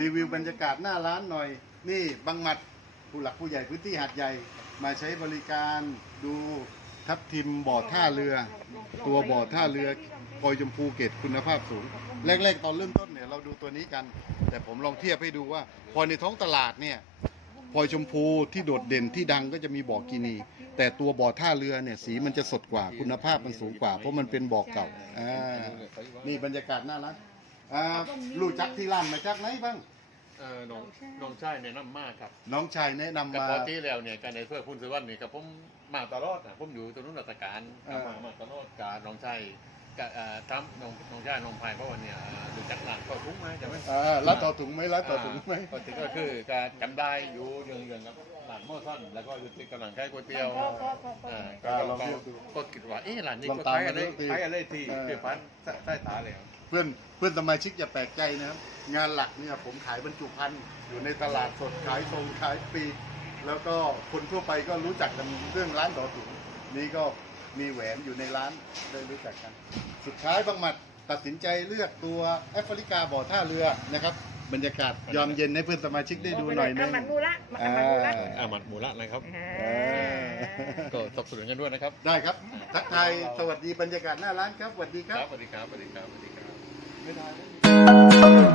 รีวิวบรรยากาศหน้าร้านหน่อย นี่บังหมัดผู้หลักผู้ใหญ่พื้นที่หาดใหญ่ มาใช้บริการดูทับทิมบ่อท่าเรือ ตัวบ่อท่าเรือปอยชมพูเกตคุณภาพสูง แรกๆ ตอนเริ่มต้นเนี่ยเราดูตัวนี้กัน แต่ผมลองเทียบให้ดูว่า พอในท้องตลาดเนี่ยพลอยชมพูที่โดดเด่นที่ดังก็จะมีบ่อกินี แต่ตัวบ่อท่าเรือเนี่ยสีมันจะสดกว่าคุณภาพมันสูงกว่า เพราะมันเป็นบ่อเก่าอ่านี่บรรยากาศน่ารัก อ่ารู้จักที่ร้านมาจากไหนบ้าง เออน้องน้องชายแนะนำมากครับน้องชายแนะนำกับมาปกติแล้วเนี่ยการในเพื่อคุณสุวรรณนี่กับผมมาตลอดนะผมอยู่ตรงนู้นราชการอ่ามามาตลอดการน้องชายกับเอ่อทำน้องน้องชายน้องพายเพราะวันเนี่ยเอ่อดูจักหลังก็ทุกไหมใช่ไหมอ่าแล้วต่อถุงไหมแล้วต่อถุงไหม ก็ถือก็คือการจำได้อยู่เรื่องเรื่องกับ สั้นแล้วก็อยู่ติดกำลังใช้ก๋วยเตี๋ยวอ่าก็ลก็องดูก็คิดว่าเอ๊ะร้านนี้ก็ตามขายอะไรมาดูสิขายอะไรที่เออเกี่ยพันใต้ตาเลยเพื่อนเพื่อนสมาชิกอย่าแปลกใจนะครับ งานหลักเนี่ยผมขายบรรจุภัณฑ์อยู่ในตลาดสดขายทรงขายปีแล้วก็คนทั่วไปก็รู้จักกันเรื่องร้านดอถุงนี่ก็มีแหวนอยู่ในร้านได้รู้จักกัน สุดท้ายบางหมัดตัดสินใจเลือกตัวแอฟริกาบ่อท่าเรือนะครับ บรรยากาศยอมเย็นให้เพื่อนสมาชิกได้ดูหน่อยนึงอามันมูละอามันมูละ ระนะครับ ก็สนับสนุนกันด้วยนะครับ ได้ครับ ทักทายสวัสดีบรรยากาศหน้าร้านครับสวัสดีครับบ สวัสดีครับสวัสดีครับสวัสดีครับ ไม่ได้